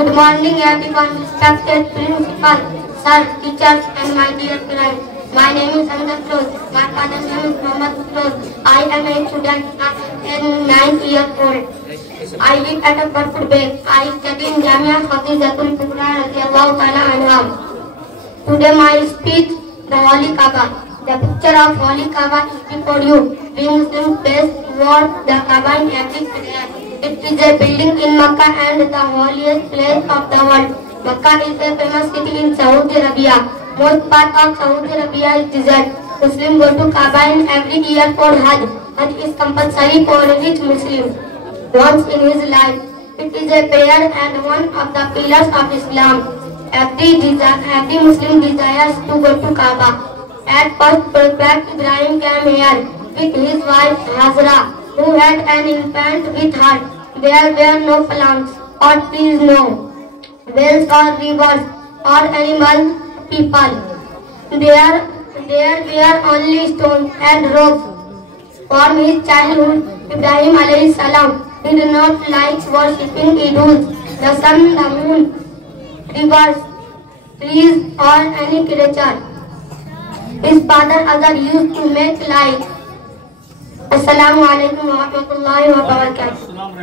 Good morning everyone, respected principal, sir, teachers and my dear friends. My name is Anand Firoz. My father's name is Mohammad Firoz. I am a student in 9 years old. I live at a Barfur Beg. I study in Jamia Khadijatul Kubra radiyallahu ta'ala anha. Today my speech, the Holy Kaaba. The picture of Holy Kaaba is before you. We Muslims place toward the Kaaba in every prayer. It is a building in Makkah and the holiest place of the world. Makkah is a famous city in Saudi Arabia. Most part of Saudi Arabia is desert. Muslims go to Kaaba in every year for Hajj. Hajj is compulsory for each Muslim once in his life. It is a prayer and one of the pillars of Islam. Every Muslim desires to go to Kaaba. At first, Prophet Ibrahim came here with his wife Hajra, who had an infant with her. There were no plants or trees, no wells or rivers or animals, people. There were only stones and rocks. From his childhood, Ibrahim alayhi salam did not like worshipping idols, the sun, the moon, rivers, trees or any creature. His father Azar used to make light. Assalamu alaikum wa rahmatullahi wa barakatuh.